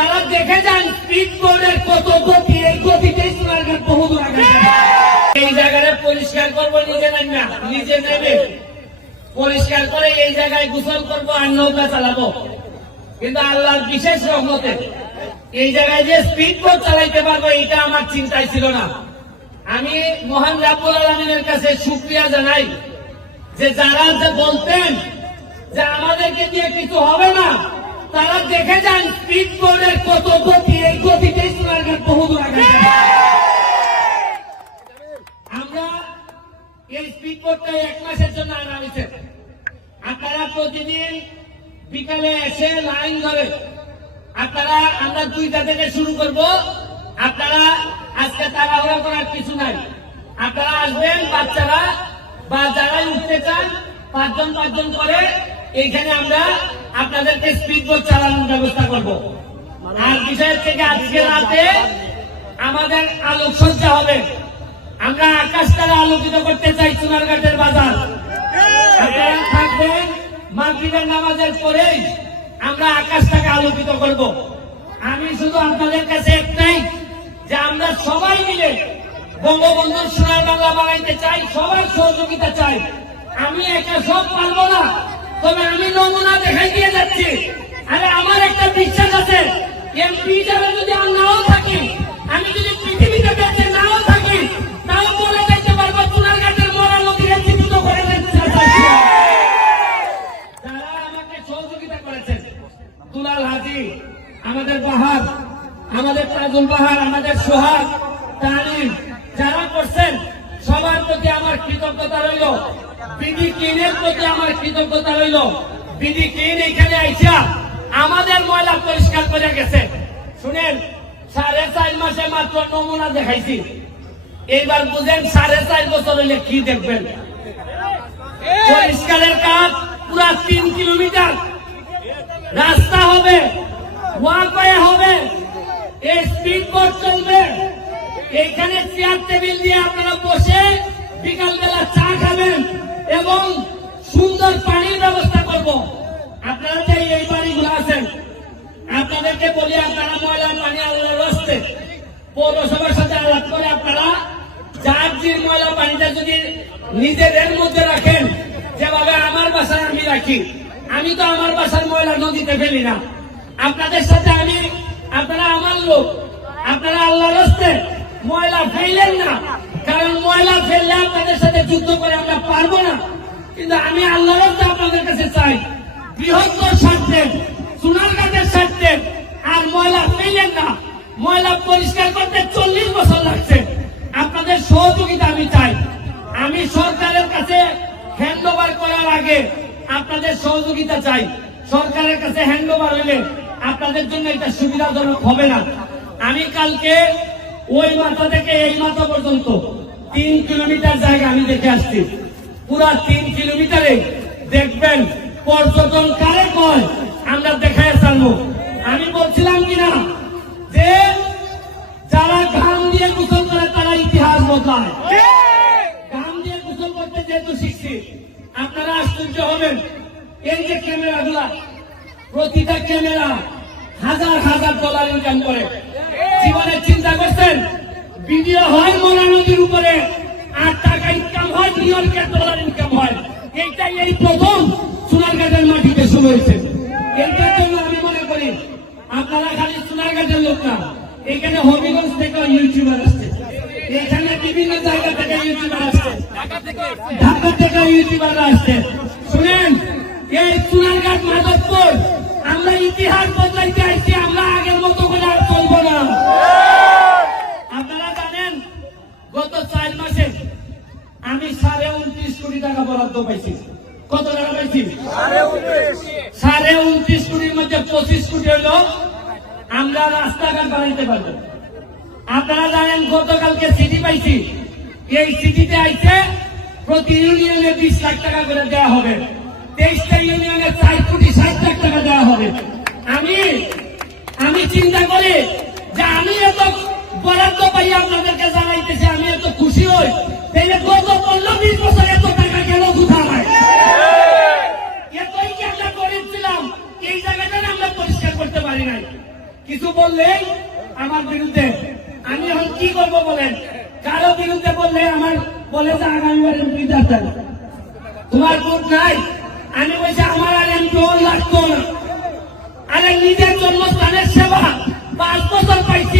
তারা দেখে যান, স্পিড বোর্ডের কত গতি, এই গতিতে সোনারঘাট বহু দূর এই জায়গাটা পরিষ্কার করব, নিজে নাই না, নিজে নেবে। পরিষ্কার করে এই জায়গায় গোসল করব আর নৌকা চালাবো। কিন্তু আল্লাহর বিশেষ রহমতে এই জায়গায় যে স্পিড বোট চালাইতে পারব, এটা আমার চিন্তায় ছিল না। আমি মহান রাব্বুল আলমিনের কাছে শুক্রিয়া জানাই যে যারা যে বলতেন যে আমাদেরকে দিয়ে কিছু হবে না তারা দেখে যান স্পিড বোর্ডের কত গতি, এই গতিতে সোনারঘাট বহু দূর আগে আমরা এই স্পিড বোর্ডটা এক মাসের জন্য আনা হয়েছে। আপনারা প্রতিদিন বিকালে এসে লাইন ধরে, আপনারা, আমরা দুইটা থেকে শুরু করব। আপনারা আজকে তাড়াহুড়া করার কিছু নাই। আপনারা আসবেন, বাচ্চারা বা যারাই উঠতে চান পাঁচজন পাঁচজন করে এইখানে আমরা আপনাদেরকে স্পিড চালানোর ব্যবস্থা করব। আর বিষয় থেকে আজকে রাতে আমাদের আলোকসজ্জা হবে। আমরা আকাশ তারা আলোকিত করতে চাই সোনারঘাটের বাজার। থাকবেন নামাজের পরেই আমরা আকাশটাকে আলোকিত করব। আমি শুধু আপনাদের কাছে একটাই, যে আমরা সবাই মিলে বঙ্গবন্ধুর সোনার বাংলা বানাইতে চাই সবাই সহযোগিতা চাই। আমি একা সব পারব না। যাচ্ছি। আরে আমার একটা বিশ্বাস আছে এমপি হিসাবে যদি আর নাও থাকি, আমি যদি পৃথিবীতে বেঁচে নাও থাকি, তাও বলে যাইতে পারব সোনারঘাটের মরা নদীরে জীবিত করে যারা আমাকে সহযোগিতা করেছেন, দুলাল হাজি, আমাদের বাহার, আমাদের তাজুল বাহার, আমাদের সোহাগ, তালিম, যারা করছেন, সবার প্রতি আমার কৃতজ্ঞতা রইল। বিধি কিনের প্রতি আমার কৃতজ্ঞতা রইল। বিধি কিন এখানে আইসা আমাদের ময়লা পরিষ্কার করে গেছে। শুনেন, সাড়ে চার মাসে মাত্র নমুনা দেখাইছি। এইবার বুঝেন সাড়ে চার বছর হইলে কি দেখবেন? পরিষ্কারের কাজ পুরা তিন কিলোমিটার। রাস্তা হবে ওয়াকওয়ে হবে এই স্পিড বোট চলবে। এইখানে চেয়ার টেবিল দিয়ে আপনারা বসে বিকাল বেলা চা খাবেন এবং সুন্দর পানির ব্যবস্থা করব। আপনারা যে এই বাড়িগুলো আছেন, আপনাদেরকে বলি আপনারা ময়লা পানি আল্লাহ রস্তে। পৌরসভার সাথে আলাপ করে আপনারা যার যে ময়লা পানিটা যদি নিজেদের মধ্যে রাখেন, যেভাবে আমার বাসায় আমি রাখি, আমি তো আমার বাসার ময়লা নদীতে ফেলি না। আপনাদের সাথে আমি, আপনারা আমার লোক, আপনারা আল্লাহ রস্তে ময়লা ফেললেন না। কারণ ময়লা ফেললে আপনাদের সাথে যুদ্ধ করে আমরা পারব না। কিন্তু আমি আল্লাহ রস্তে আপনাদের কাছে চাই, বৃহত্তর স্বার্থে সোনারঘাটের স্বার্থে আর ময়লা ফেললেন না। ময়লা পরিষ্কার করতে চল্লিশ বছর লাগছে। আপনাদের সহযোগিতা আমি চাই। আমি সরকারের কাছে হ্যান্ড ওভার করার আগে আপনাদের সহযোগিতা চাই। সরকারের কাছে হ্যান্ড ওভার হইলে আপনাদের জন্য এটা সুবিধাজনক হবে না। আমি কালকে ওই মাথা থেকে এই মাথা পর্যন্ত তিন কিলোমিটার জায়গা আমি দেখে আসছি। পুরা তিন কিলোমিটারে দেখবেন পর্যটন কারে কয়, আমরা দেখায় সারবো আমি বলছিলাম কিনা, যে যারা ঘাম দিয়ে গোসল করে তারা ইতিহাস বদলায়। ঘাম দিয়ে গোসল করতে যেহেতু শিখছি, আপনারা আশ্চর্য হবেন। এই যে ক্যামেরাগুলা, প্রতিটা ক্যামেরা হাজার হাজার ডলার ইনকাম করে। জীবনে চিন্তা করছেন ভিডিও হয় মোনা নদীর উপরে। হয় ডলার ইনকাম হয়। এইটাই এই প্রথম সোনারঘাটের মাটিতে শুরু হয়েছে। এইটার জন্য আমি মনে করি, আপনারা খালি সোনারঘাটের লোক না, এখানে হবিগঞ্জ থেকে ইউটিউবার আসছে। এখানে বিভিন্ন জায়গা থেকে ইউটিউবার আসছে। ঢাকা থেকে ইউটিউবার আসছে। শুনেন, এই সোনারঘাট মাধবপুর সাড়ে উনত্রিশ কোটির মধ্যে পঁচিশ কোটি হলো আমরা রাস্তাঘাট বানাইতে পারব। আপনারা জানেন, গতকালকে সিটি পাইছি। এই সিটিতে আইছে প্রতি ইউনিয়নে বিশ লাখ টাকা করে দেওয়া হবে। তেইশটা ইউনিয়নে চার কোটি, ষাট লাখ টাকা দেওয়া হবে। আমি আমি চিন্তা করি যে আমি এত বরাদ্দ পাই আপনাদেরকে জানাইতেছি, আমি এত খুশি হই, তাইলে কিছু বললেই আমার বিরুদ্ধে। আমি এখন কি করব বলেন? কারও বিরুদ্ধে বললে আমার বলে যে দাঁড়ান তোমার ভোট নাই। আমি বলছি, আমার আর এমপি লাগতো না। আরে নিজের জন্মস্থানের সেবা পাঁচ বছর পাইছি।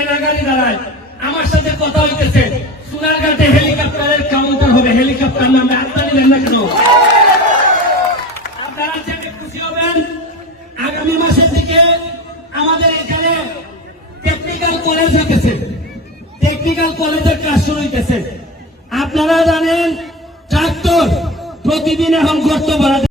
এনা দাঁড়ায়। আমার সাথে কথা হইতেছে, সোনারঘাটে হেলিকপ্টারের কাউন্টার হবে, হেলিকপ্টার নামে আপনারা দেন না কেন? আপনারা জেনে খুশি হবেন, আগামী মাসের দিকে আমাদের এখানে টেকনিক্যাল কলেজ হইতেছে। টেকনিক্যাল কলেজের কাজ শুরু হইতেছে। আপনারা